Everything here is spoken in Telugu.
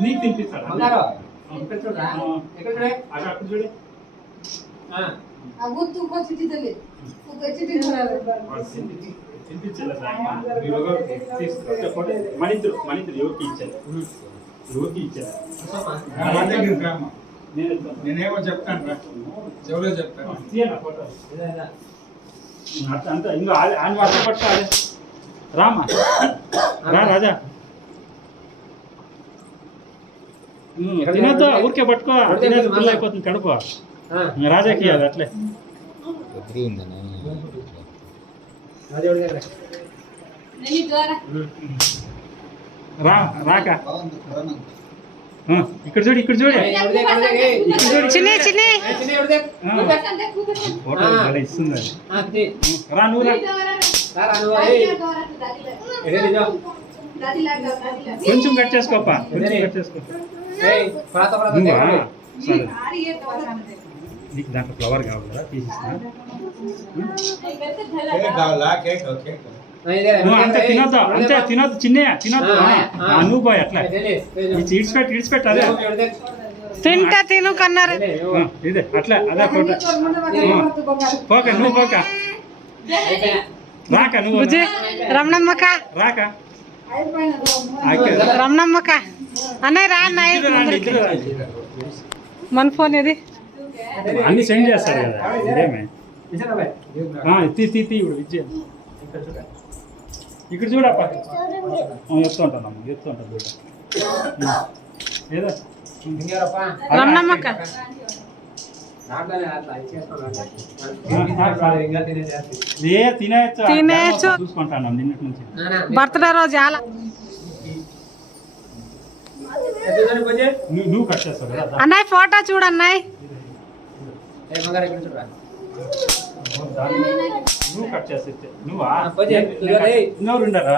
నీకు తినిపిస్తాడు మనిద్దరు యువకి ఇచ్చారు నేనేమో చెప్తాను చెవులో చెప్తాను అంత ఇంకా ఆయన వర్ష పట్టాలి రామా రా రాజా తినద్దు ఊరికే పట్టుకో తినేది ఫుల్ అయిపోతుంది కడుపు రాజాకి అది అట్లే రాక ఇక్కడ చూడు ఇక్కడ చూడు ఫోటో ఇస్తుంది రా నువ్వు కొంచెం కట్ చేసుకోపా కొంచెం కట్ చేసుకో నీకు దాంట్లో ఫ్లవర్ కావాలి కదా తీసిస్తా అంతే తినొద్దు అంతే తినొద్దు చిన్నయ్య తినొద్దు నువ్వు పోయి అట్లా ఇడిచిపెట్టు అదే తింటా తిను కన్నారు ఇదే అట్లా అదే ఫోటో పోక నువ్వు పోక రాక నువ్వు రమణమ్మక రాక రమణమ్మక అన్నయ్య రా అన్నయ్య మన ఫోన్ ఇది అన్ని సెండ్ చేస్తారు కదా ఇదేమే తీ ఇప్పుడు విజయ్ ఇక్కడ చూడప్ప చెప్తూ ఉంటాను చూడ ఏదో రమణమ్మక తినేచ్చు చూసుకుంటాను నిన్నటి నుంచి బర్త్డే రోజు చాలా నువ్వు కట్ చేస్తావు కదా అన్నయ్య ఫోటో చూడన్నాయ్ నువ్వు కట్ చేస్తే నువ్వా ఇంకెవరు ఉండరా